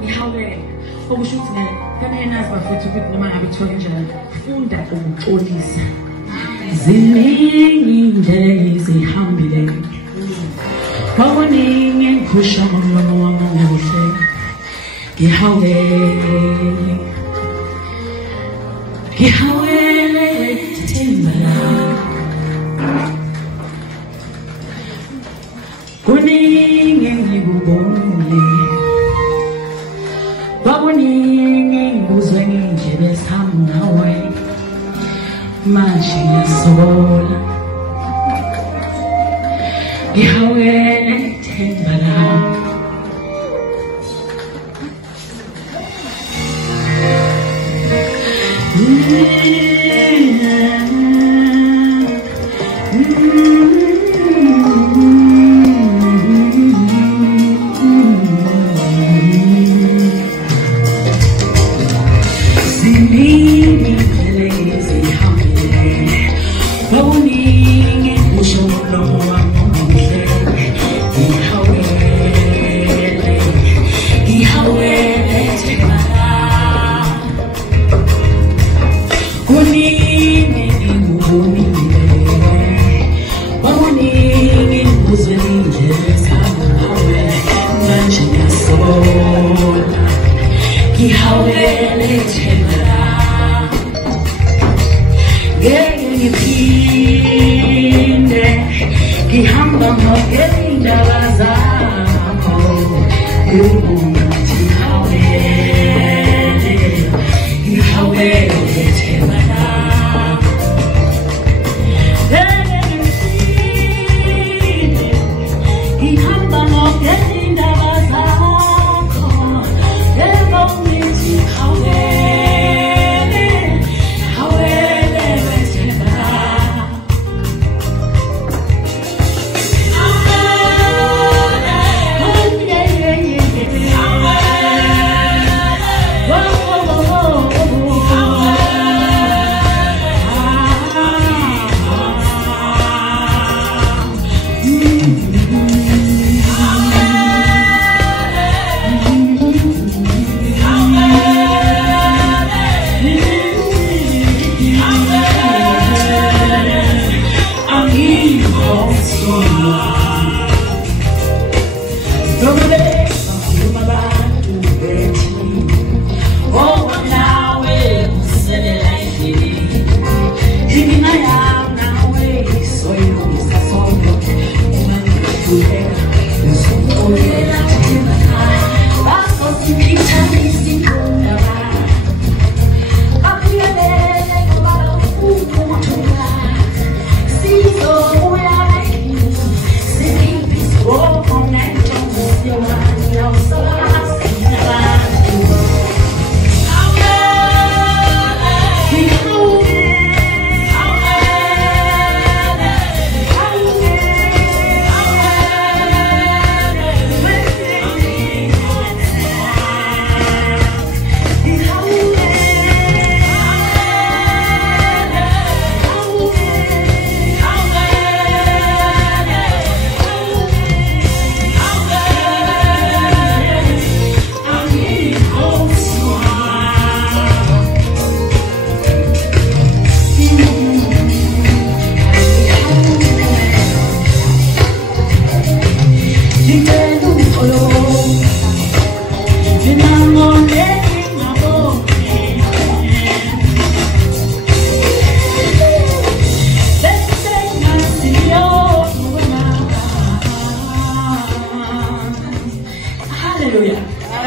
Ngihawukele okusho ukuthi kufanele nazi bafethu ukuthi noma ngabe uthola kanjani funda ukuxolisa ziningi indlela ezihambile kwakuningi engikhusha ngomlomo wami omuhle ngihawukele themba lami kuningi engikubonile kwakuningi engibuzwe ngindlebe zami nawe manje ngiyasola ngihawukele themba lami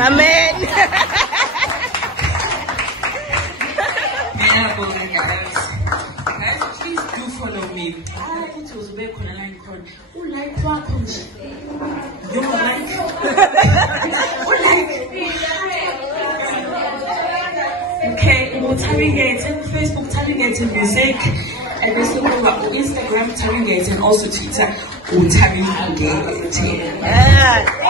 Amen. Guys, please do follow me. It was back on a line called Who Like Wakunji? You like? Who like? Okay, we'll Thabie on Facebook, Thabie Music, and this will go on Instagram, Thabie, and also Twitter, Ngihawukele.